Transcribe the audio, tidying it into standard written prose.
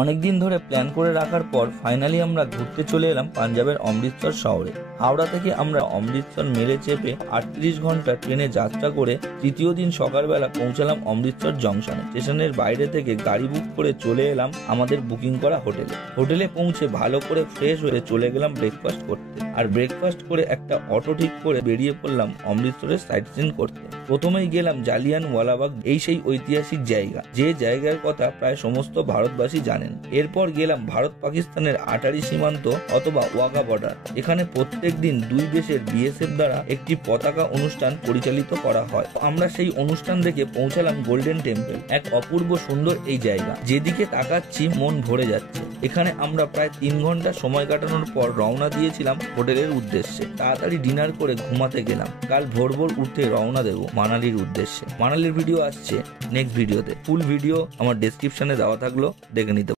অনেকদিন ধরে প্ল্যান করে রাখার পর ফাইনালি আমরা ঘুরতে চলে এলাম পাঞ্জাবের অমৃতসর শহরে। হাওড়া থেকে আমরা অমৃতসর মেলে চেপে 38 ঘন্টা ট্রেনে যাত্রা করে তৃতীয় দিন সকালবেলা পৌঁছালাম অমৃতসর জংশনে। স্টেশনের বাইরে থেকে গাড়ি বুক করে চলে এলাম আমাদের বুকিং করা হোটেলে পৌঁছে ভালো করে ফ্রেশ হয়ে চলে গেলাম ব্রেকফাস্ট করতে। আর ব্রেকফাস্ট করে একটা অটো ঠিক করে বেরিয়ে পড়লাম অমৃতসরের সাইট সিন করতে। প্রথমেই গেলাম জালিয়ানওয়ালাবাগ, এই সেই ঐতিহাসিক জায়গা, যে জায়গার কথা প্রায় সমস্ত ভারতবাসী জানেন। এরপর গেলাম ভারত পাকিস্তানের আটারি সীমান্ত অথবা ওয়াঘা বর্ডার। এখানে প্রত্যেক দিন দুই দেশের বিএসএফ দ্বারা একটি পতাকা অনুষ্ঠান পরিচালিত করা হয়। আমরা সেই অনুষ্ঠান দেখে পৌঁছালাম গোল্ডেন টেম্পল। এক অপূর্ব সুন্দর এই জায়গা, যেদিকে তাকাচ্ছি মন ভরে যাচ্ছে। এখানে আমরা প্রায় 3 ঘন্টা সময় কাটানোর পর রওনা দিয়েছিলাম হোটেলের উদ্দেশ্যে। তাড়াতাড়ি ডিনার করে ঘুমাতে গেলাম। কাল ভোর উঠে রওনা দেব মানালির উদ্দেশ্যে। মানালির ভিডিও আসছে নেক্সট ভিডিওতে। ফুল ভিডিও আমার ডেসক্রিপশনে দেওয়া থাকলো, দেখে নিতে।